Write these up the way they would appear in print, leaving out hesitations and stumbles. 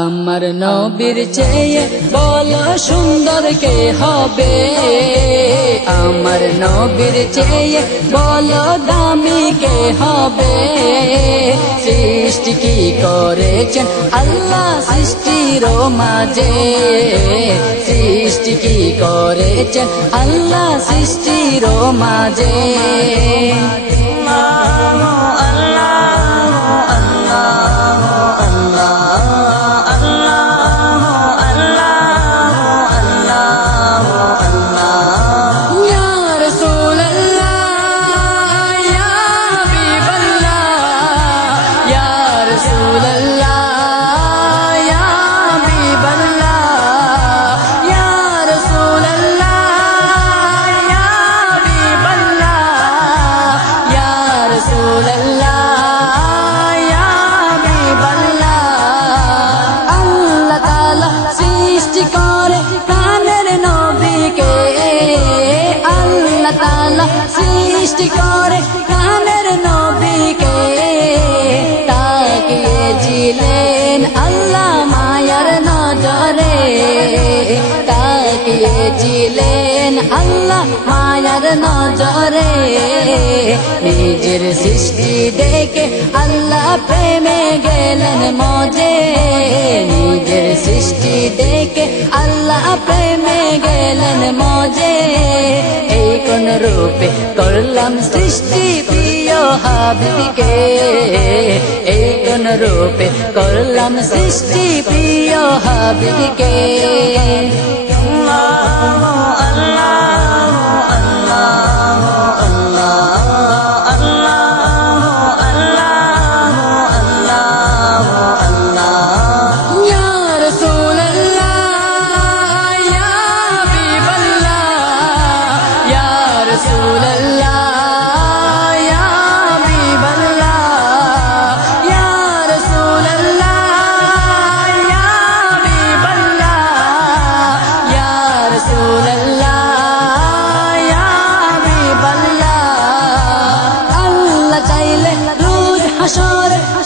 আমার নবীর চেয়ে বলো সুন্দর কে হবে, আমার নবীর চেয়ে বলো দামি কে হবে। সৃষ্টি কি করেছেন আল্লাহ সৃষ্টির মাঝে, সৃষ্টি কি করেছেন আল্লাহ সৃষ্টির মাঝে। সৃষ্টি করে কানের নবীকে, তাকিয়েছিলেন আল্লাহ মায়ার নজরে, তাকিয়েছিলেন আল্লাহ মায়ার নজরে। নিজের সৃষ্টি দেখে আল্লাহ প্রেমে গেলেন মজে, নিজের সৃষ্টি দেখে আল্লাহ প্রেমে গেলেন মজে। এই কোন রূপে করলাম সৃষ্টি প্রিয় হাবিবকে, এই কোন রূপে করলাম সৃষ্টি প্রিয় হাবিবকে।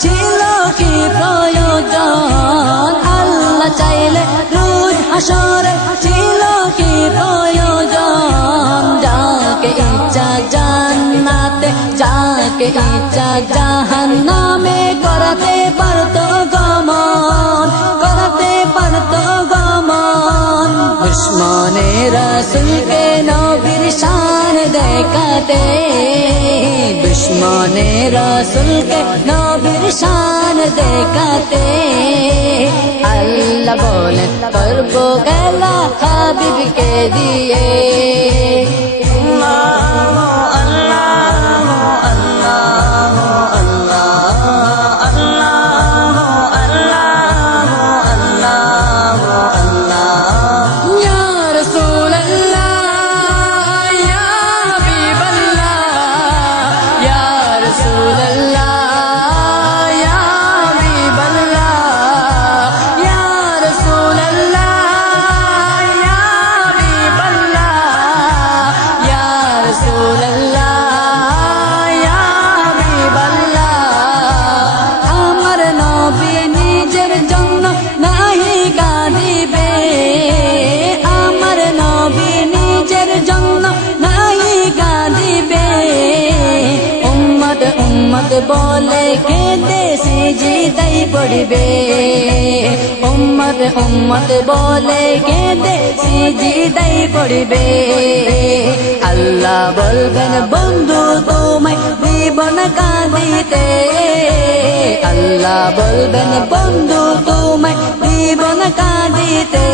ছিল কি প্রয়োজন আল্লাহ চাইলে রোজ হাসরে ছিল কি প্রয়োজন। যাকে ইচ্ছা জান্নাতে, যাকে ইচ্ছা জাহান্নামে করাতে পারতো গমন, করাতে পারতো গমন। দুশ্মনে রাসূলকে নবীর শান দেখাতে, দুশ্মনে রাসূলকে নবীর শান দেখাতে। আল্লাহ বলেন করবো খেলা হাবিবকে দিয়ে। বলে কেঁদে সিজদায় পড়বে, উম্মত উম্মত বলে কেঁদে সিজদায় পড়বে। আল্লাহ বলবেন বন্ধু তোমায় দিব না কাঁদিতে, আল্লাহ বলবেন বন্ধু তোমায় দিব না কাঁদিতে।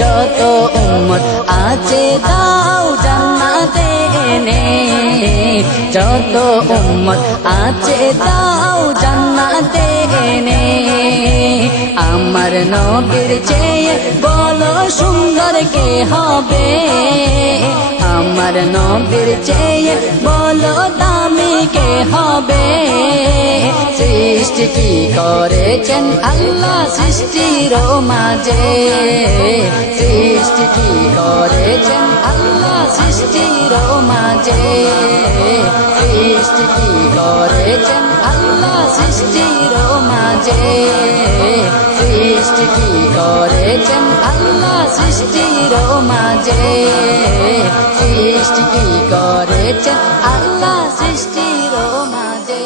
যত উম্মত আছে দাও জান্নাতে এনে, যত উম্মত আছে দাও জান্নাতে এনে। আমার নবীর চেয়ে বলো সুন্দর কে হবে, আমার নবীর চেয়ে বলো দামি কে হবে। সৃষ্টি কি করেছেন আল্লাহ সৃষ্টির মাঝে, সৃষ্টি কি করেছেন আল্লাহ সৃষ্টির মাঝে, সৃষ্টি কি করেছেন আল্লাহ সৃষ্টির মাঝে। সৃষ্টি কি করেছেন আল্লাহ সৃষ্টির মাঝে, সৃষ্টি কি করেছেন আল্লাহ সৃষ্টির মাঝে।